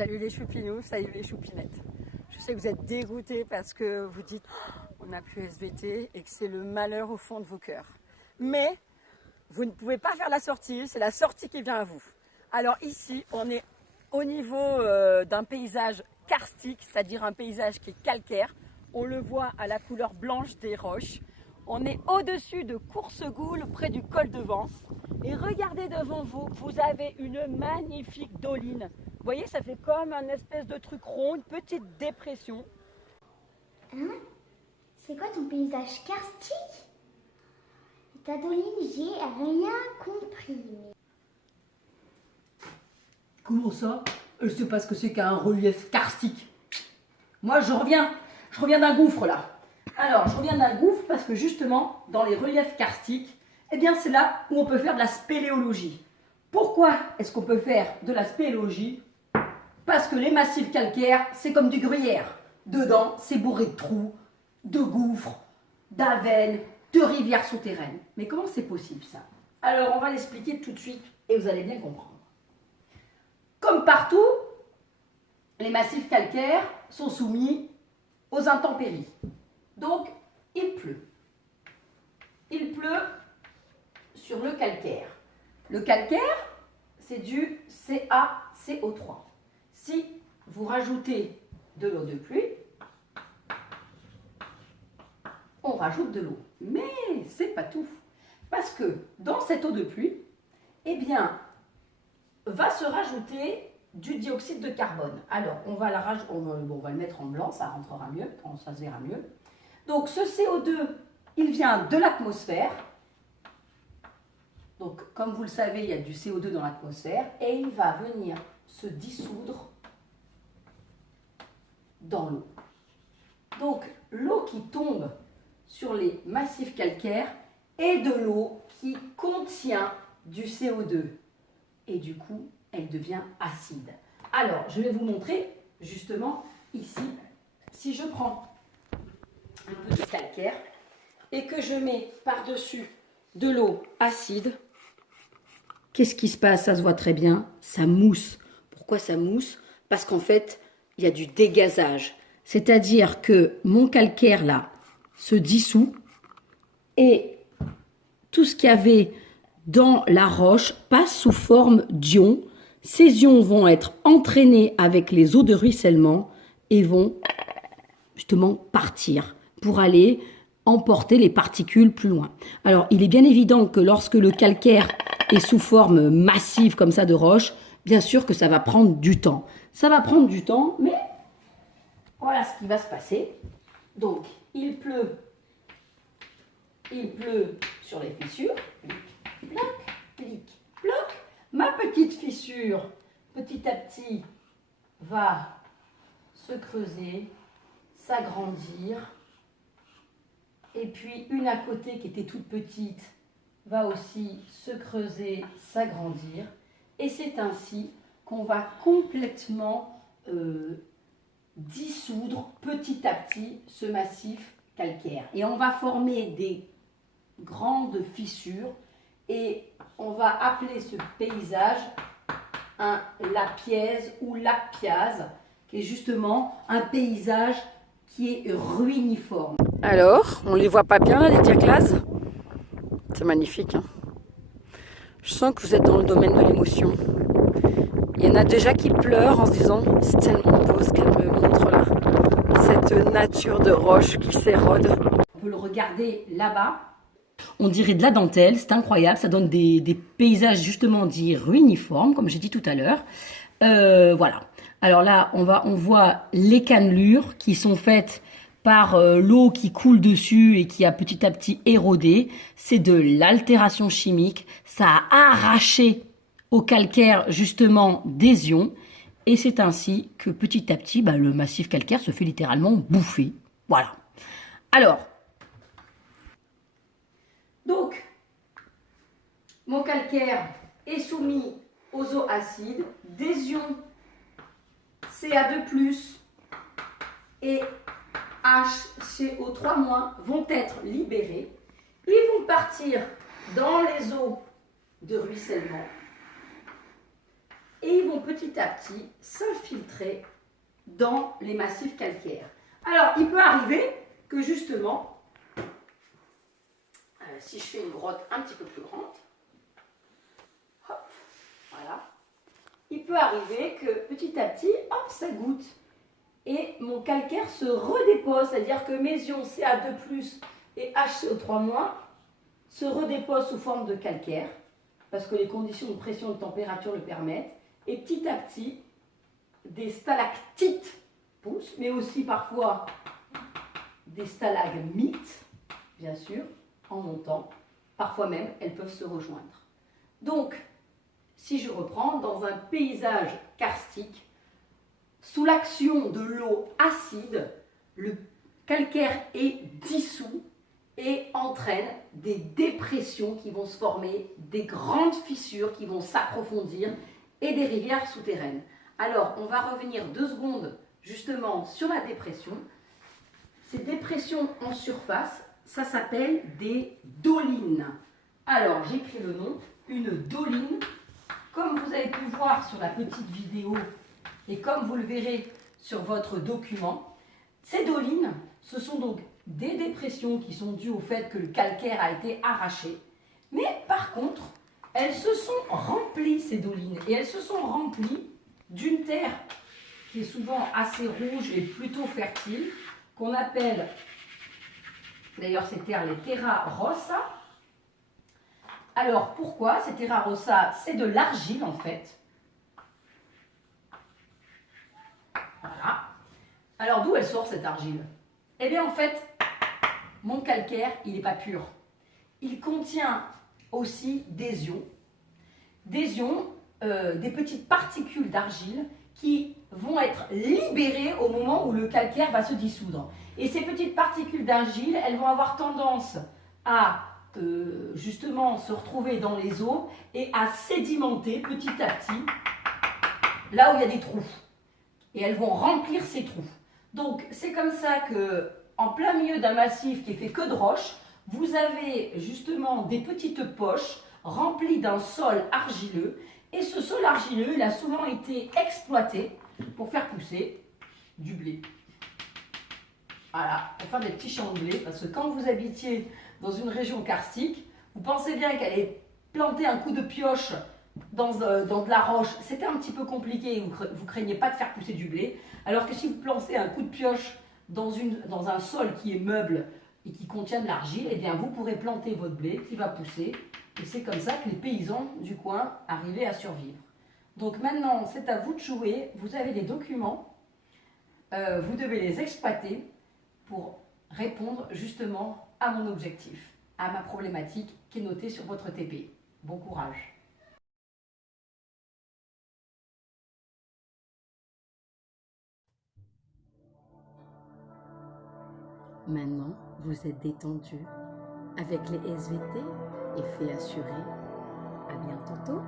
Salut les choupinous, salut les choupinettes. Je sais que vous êtes dégoûtés parce que vous dites on n'a plus SVT et que c'est le malheur au fond de vos cœurs. Mais vous ne pouvez pas faire la sortie, c'est la sortie qui vient à vous. Alors ici, on est au niveau d'un paysage karstique, c'est-à-dire un paysage qui est calcaire. On le voit à la couleur blanche des roches. On est au-dessus de Coursegoule, près du col de Vence. Et regardez devant vous, vous avez une magnifique doline. Vous voyez, ça fait comme un espèce de truc rond, une petite dépression. Hein? C'est quoi ton paysage karstique? Ta doline, j'ai rien compris. Comment ça? Je sais pas ce que c'est qu'un relief karstique. Moi, je reviens d'un gouffre là. Alors, je reviens d'un gouffre parce que justement, dans les reliefs karstiques, eh bien, c'est là où on peut faire de la spéléologie. Pourquoi est-ce qu'on peut faire de la spéléologie? Parce que les massifs calcaires, c'est comme du gruyère. Dedans, c'est bourré de trous, de gouffres, d'aveines, de rivières souterraines. Mais comment c'est possible ça? Alors, on va l'expliquer tout de suite et vous allez bien comprendre. Comme partout, les massifs calcaires sont soumis aux intempéries. Donc, il pleut. Il pleut sur le calcaire. Le calcaire, c'est du CaCO3. Si vous rajoutez de l'eau de pluie, on rajoute de l'eau. Mais c'est pas tout. Parce que dans cette eau de pluie, eh bien, va se rajouter du dioxyde de carbone. Alors, on va le mettre en blanc, ça rentrera mieux, ça se verra mieux. Donc, ce CO2, il vient de l'atmosphère. Donc, comme vous le savez, il y a du CO2 dans l'atmosphère et il va venir se dissoudre dans l'eau. Donc, l'eau qui tombe sur les massifs calcaires est de l'eau qui contient du CO2. Et du coup, elle devient acide. Alors, je vais vous montrer justement ici, si je prends un peu de calcaire et que je mets par-dessus de l'eau acide, qu'est-ce qui se passe? Ça se voit très bien, ça mousse. Pourquoi ça mousse? Parce qu'en fait, il y a du dégazage. C'est-à-dire que mon calcaire là se dissout et tout ce qu'il y avait dans la roche passe sous forme d'ions. Ces ions vont être entraînés avec les eaux de ruissellement et vont justement partir pour aller emporter les particules plus loin. Alors, il est bien évident que lorsque le calcaire est sous forme massive comme ça de roche, bien sûr que ça va prendre du temps. Ça va prendre du temps, mais voilà ce qui va se passer. Donc, il pleut sur les fissures. Ploc, clic, ploc. Ma petite fissure, petit à petit, va se creuser, s'agrandir. Et puis, une à côté qui était toute petite va aussi se creuser, s'agrandir. Et c'est ainsi qu'on va complètement dissoudre petit à petit ce massif calcaire. Et on va former des grandes fissures et on va appeler ce paysage un lapièze ou lapiaz, qui est justement un paysage qui est ruiniforme. Alors, on les voit pas bien là, les diaclases? C'est magnifique. Hein, je sens que vous êtes dans le domaine de l'émotion. Il y en a déjà qui pleurent en se disant c'est tellement beau ce qu'elle me montre là. Cette nature de roche qui s'érode. On peut le regarder là-bas. On dirait de la dentelle, c'est incroyable. Ça donne des paysages justement dits ruiniformes, comme j'ai dit tout à l'heure. Voilà. Alors là, on voit les cannelures qui sont faites par l'eau qui coule dessus et qui a petit à petit érodé. C'est de l'altération chimique. Ça a arraché au calcaire justement des ions. Et c'est ainsi que petit à petit, le massif calcaire se fait littéralement bouffer. Voilà. Alors, donc, mon calcaire est soumis aux eaux acides, des ions Ca2+, et HCO3- vont être libérés. Ils vont partir dans les eaux de ruissellement et ils vont petit à petit s'infiltrer dans les massifs calcaires. Alors, il peut arriver que justement, si je fais une grotte un petit peu plus grande, hop, voilà, il peut arriver que petit à petit, hop, ça goûte. Et mon calcaire se redépose, c'est-à-dire que mes ions Ca2+, et HCO3- se redéposent sous forme de calcaire, parce que les conditions de pression et de température le permettent, et petit à petit, des stalactites poussent, mais aussi parfois des stalagmites, bien sûr, en montant. Parfois même, elles peuvent se rejoindre. Donc, si je reprends, dans un paysage karstique, sous l'action de l'eau acide, le calcaire est dissous et entraîne des dépressions qui vont se former, des grandes fissures qui vont s'approfondir et des rivières souterraines. Alors, on va revenir 2 secondes justement sur la dépression. Ces dépressions en surface, ça s'appelle des dolines. Alors, j'écris le nom, une doline, comme vous avez pu voir sur la petite vidéo et comme vous le verrez sur votre document, ces dolines, ce sont donc des dépressions qui sont dues au fait que le calcaire a été arraché. Mais par contre, elles se sont remplies, ces dolines, et elles se sont remplies d'une terre qui est souvent assez rouge et plutôt fertile, qu'on appelle, d'ailleurs ces terres, les terra rossa. Alors pourquoi ces terra rossa? C'est de l'argile en fait. Voilà. Alors d'où elle sort cette argile? Eh bien en fait, mon calcaire, il n'est pas pur. Il contient aussi des ions, des petites particules d'argile qui vont être libérées au moment où le calcaire va se dissoudre. Et ces petites particules d'argile, elles vont avoir tendance à justement se retrouver dans les eaux et à sédimenter petit à petit là où il y a des trous. Et elles vont remplir ces trous. Donc c'est comme ça que, en plein milieu d'un massif qui est fait que de roches, vous avez justement des petites poches remplies d'un sol argileux. Et ce sol argileux, il a souvent été exploité pour faire pousser du blé. Voilà, pour faire des petits champs de blé. Parce que quand vous habitiez dans une région karstique, vous pensez bien qu'aller planter un coup de pioche dans de la roche, c'était un petit peu compliqué, vous craignez pas de faire pousser du blé, alors que si vous plantez un coup de pioche dans un sol qui est meuble et qui contient de l'argile, eh bien vous pourrez planter votre blé qui va pousser, et c'est comme ça que les paysans du coin arrivaient à survivre. Donc maintenant, c'est à vous de jouer, vous avez des documents, vous devez les exploiter pour répondre justement à mon objectif, à ma problématique qui est notée sur votre TP. Bon courage! Maintenant, vous êtes détendu avec les SVT, effet assuré. À bientôt.